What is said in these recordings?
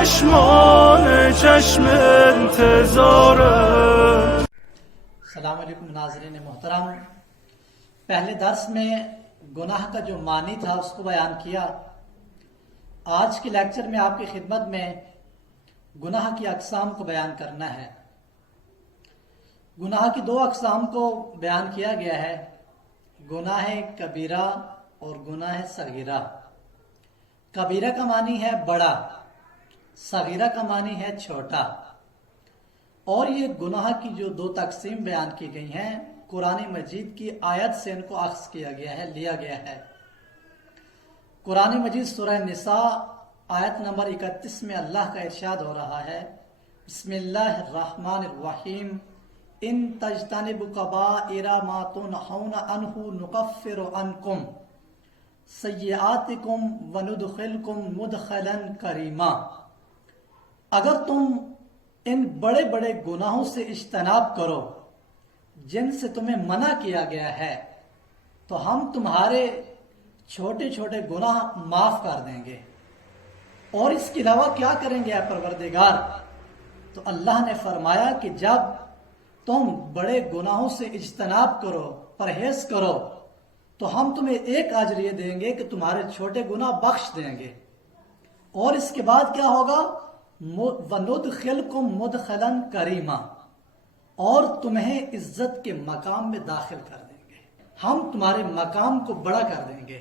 چشمان چشم انتظاره. السلام علیکم ناظرین محترم. پہلے درس میں گناہ کا جو معنی تھا اس کو بیان کیا. آج کے لیکچر میں آپ کی خدمت میں گناہ کی اقسام کو بیان کرنا ہے. گناہ کی دو اقسام کو بیان کیا گیا ہے، گناہ کبیرہ اور گناہ صغیرہ. کبیرہ کا معنی ہے بڑا، صغیرہ کا معنی ہے چھوٹا. اور یہ گناہ کی جو دو تقسیم بیان کی گئی ہیں قرآن مجید کی آیت سے ان کو اخذ کیا گیا ہے، لیا گیا ہے. قرآن مجید سورہ نساء آیت نمبر 31 میں اللہ کا ارشاد ہو رہا ہے، بسم اللہ الرحمن الرحیم، ان تجتنبوا کبائر ما تنہون عنہ نکفر عنکم سیئاتکم وندخلکم مدخلا کریما. اگر تم ان بڑے بڑے گناہوں سے اجتناب کرو جن سے تمہیں منع کیا گیا ہے تو ہم تمہارے چھوٹے چھوٹے گناہ معاف کر دیں گے. اور اس کے علاوہ کیا کریں گے اے پروردگار؟ تو اللہ نے فرمایا کہ جب تم بڑے گناہوں سے اجتناب کرو، پرہیز کرو، تو ہم تمہیں ایک اجر یہ دیں گے کہ تمہارے چھوٹے گناہ بخش دیں گے. اور اس کے بعد کیا ہوگا؟ وَنُدْخِلْكُمْ مُدْخَلًا كَرِيمًا، اور تمہیں عزت کے مقام میں داخل کر دیں گے، ہم تمہارے مقام کو بڑا کر دیں گے.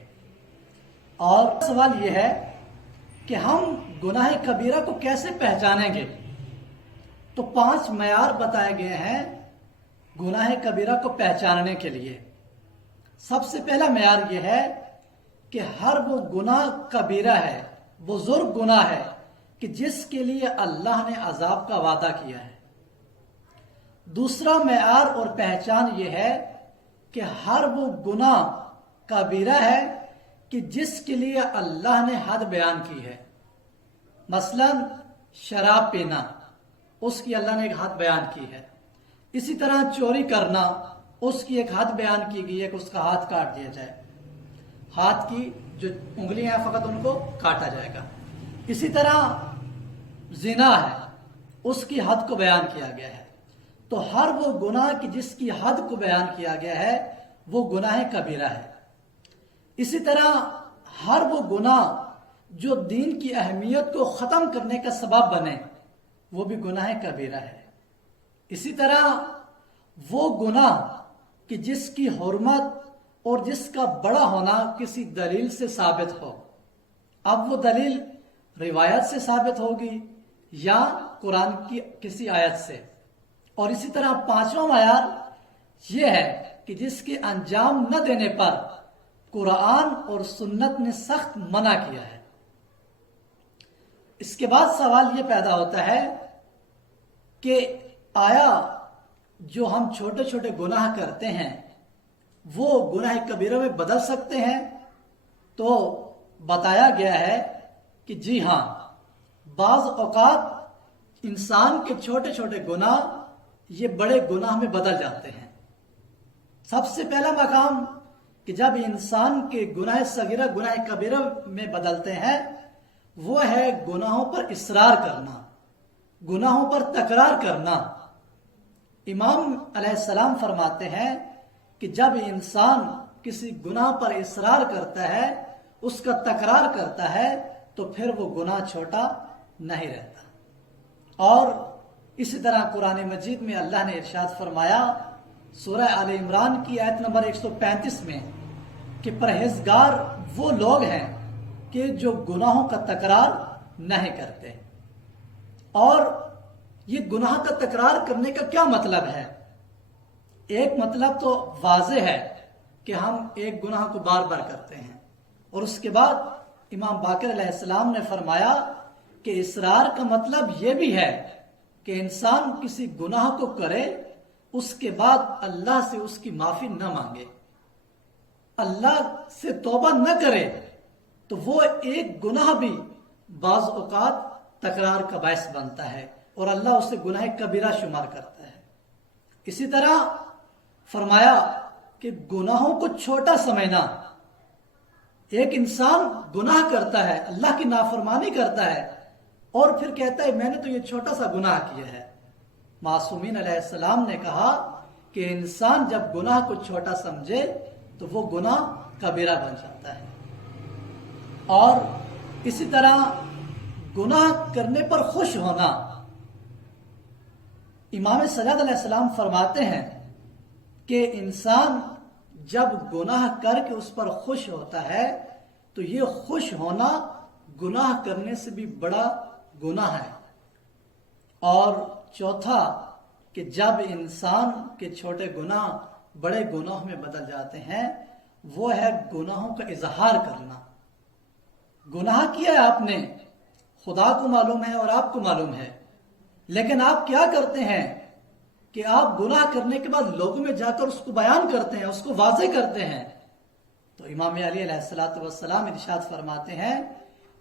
اور سوال یہ ہے کہ ہم گناہ کبیرہ کو کیسے پہچانیں گے؟ تو 5 معیار بتائے گئے ہیں گناہ کبیرہ کو پہچاننے کے لیے. سب سے پہلا معیار یہ ہے کہ ہر وہ گناہ کبیرہ ہے، بزرگ گناہ ہے کہ جس کے لیے اللہ نے عذاب کا وعدہ کیا ہے. دوسرا معیار اور پہچان یہ ہے کہ ہر وہ گناہ کبیرہ ہے کہ جس کے لیے اللہ نے حد بیان کی ہے. مثلا شراب پینا، اس کی اللہ نے ایک حد بیان کی ہے. اسی طرح چوری کرنا، اس کی ایک حد بیان کی گئی ہے کہ اس کا ہاتھ کاٹ دیا جائے، ہاتھ کی جو انگلیاں ہیں فقط ان کو کاٹا جائے گا. اسی طرح زنا ہے، اس کی حد کو بیان کیا گیا ہے. تو ہر وہ گناہ کی جس کی حد کو بیان کیا گیا ہے وہ گناہ کبیرہ ہے. اسی طرح ہر وہ گناہ جو دین کی اہمیت کو ختم کرنے کا سبب بنے وہ بھی گناہ کبیرہ ہے. اسی طرح وہ گناہ کہ جس کی حرمت اور جس کا بڑا ہونا کسی دلیل سے ثابت ہو. اب وہ دلیل روایت سے ثابت ہوگی یا قرآن کی کسی آیت سے. اور اسی طرح 5واں معیار یہ ہے کہ جس کے انجام نہ دینے پر قرآن اور سنت نے سخت منع کیا ہے. اس کے بعد سوال یہ پیدا ہوتا ہے کہ آیا جو ہم چھوٹے چھوٹے گناہ کرتے ہیں وہ گناہ کبیرہ میں بدل سکتے ہیں؟ تو بتایا گیا ہے کہ جی ہاں، بعض اوقات انسان کے چھوٹے چھوٹے گناہ یہ بڑے گناہ میں بدل جاتے ہیں. سب سے پہلا مقام کہ جب انسان کے گناہ صغیرہ گناہ کبیرہ میں بدلتے ہیں وہ ہے گناہوں پر اصرار کرنا، گناہوں پر تکرار کرنا. امام علیہ السلام فرماتے ہیں کہ جب انسان کسی گناہ پر اصرار کرتا ہے، اس کا تکرار کرتا ہے، تو پھر وہ گناہ چھوٹا نہیں رہتا. اور اسی طرح قرآن مجید میں اللہ نے ارشاد فرمایا سورہ آل عمران کی آیت نمبر 135 میں کہ پرہیزگار وہ لوگ ہیں کہ جو گناہوں کا تکرار نہیں کرتے. اور یہ گناہ کا تکرار کرنے کا کیا مطلب ہے؟ ایک مطلب تو واضح ہے کہ ہم ایک گناہ کو بار بار کرتے ہیں. اور اس کے بعد امام باقر علیہ السلام نے فرمایا کہ اصرار کا مطلب یہ بھی ہے کہ انسان کسی گناہ کو کرے، اس کے بعد اللہ سے اس کی معافی نہ مانگے، اللہ سے توبہ نہ کرے، تو وہ ایک گناہ بھی بعض اوقات تکرار کا باعث بنتا ہے اور اللہ اسے گناہ کبیرہ شمار کرتا ہے. اسی طرح فرمایا کہ گناہوں کو چھوٹا سمجھنا، ایک انسان گناہ کرتا ہے، اللہ کی نافرمانی کرتا ہے، اور پھر کہتا ہے میں نے تو یہ چھوٹا سا گناہ کیا ہے۔ معصومین علیہ السلام نے کہا کہ انسان جب گناہ کو چھوٹا سمجھے تو وہ گناہ کبیرہ بن جاتا ہے۔ اور اسی طرح گناہ کرنے پر خوش ہونا، امام سجاد علیہ السلام فرماتے ہیں کہ انسان جب گناہ کر کے اس پر خوش ہوتا ہے تو یہ خوش ہونا گناہ کرنے سے بھی بڑا گناہ ہے۔ اور چوتھا کہ جب انسان کے چھوٹے گناہ بڑے گناہوں میں بدل جاتے ہیں وہ ہے گناہوں کا اظہار کرنا۔ گناہ کیا ہے آپ نے، خدا کو معلوم ہے اور آپ کو معلوم ہے، لیکن آپ کیا کرتے ہیں کہ آپ گناہ کرنے کے بعد لوگوں میں جا کر اس کو بیان کرتے ہیں، اس کو واضح کرتے ہیں۔ تو امام علی علیہ السلام ارشاد فرماتے ہیں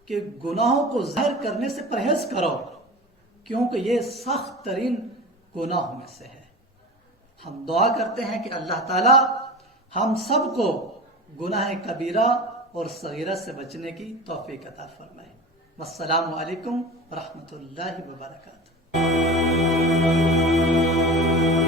کہ گناہوں کو ظاہر کرنے سے پرہیز کرو، کیونکہ یہ سخت ترین گناہوں میں سے ہے۔ ہم دعا کرتے ہیں کہ اللہ تعالی ہم سب کو گناہ کبیرہ اور صغیرہ سے بچنے کی توفیق عطا فرمائے۔ والسلام علیکم ورحمۃ اللہ وبرکاتہ۔